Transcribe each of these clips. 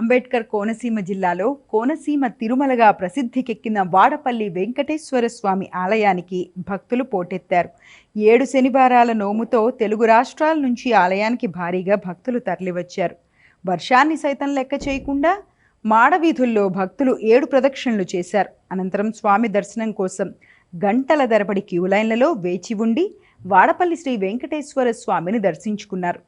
అంబేద్కర్ కోనసీమ జిల్లాలో కోనసీమ తిరుమలగా ప్రసిద్ధికెక్కిన వాడపల్లి వెంకటేశ్వర స్వామి ఆలయానికి భక్తులు పోటెత్తారు. 7 శనివారాల నోముతో తెలుగు రాష్ట్రాల నుంచి ఆలయానికి భారీగా భక్తులు తరలివచ్చారు. వర్షాన్ని సైతం లెక్క చేయకుండా మాడవీధుల్లో భక్తులు 7 ప్రదక్షిణలు చేశారు. అనంతరం స్వామి దర్శనం కోసం గంటల తరబడి క్యూలైన్లలో వేచి ఉండి వాడపల్లి శ్రీ వెంకటేశ్వర స్వామిని దర్శించుకున్నారు.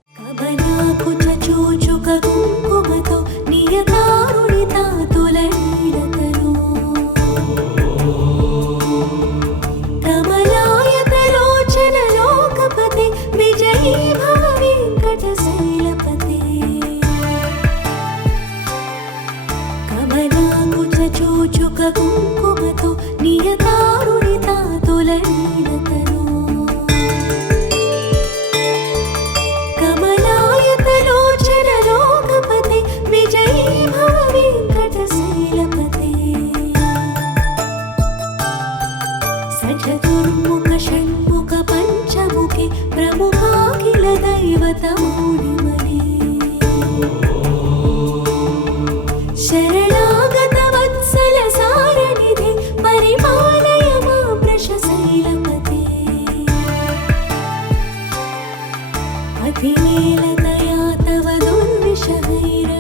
చతుర్ముఖ షణ్ముఖ పంచముఖి ప్రముఖాఖిల దైవతమౌళిమణి శరణాగత వత్సల సారణిధి పరిపాలయ మాం వృషశైలపతే అతివేల దయా తవ దుర్విషహైర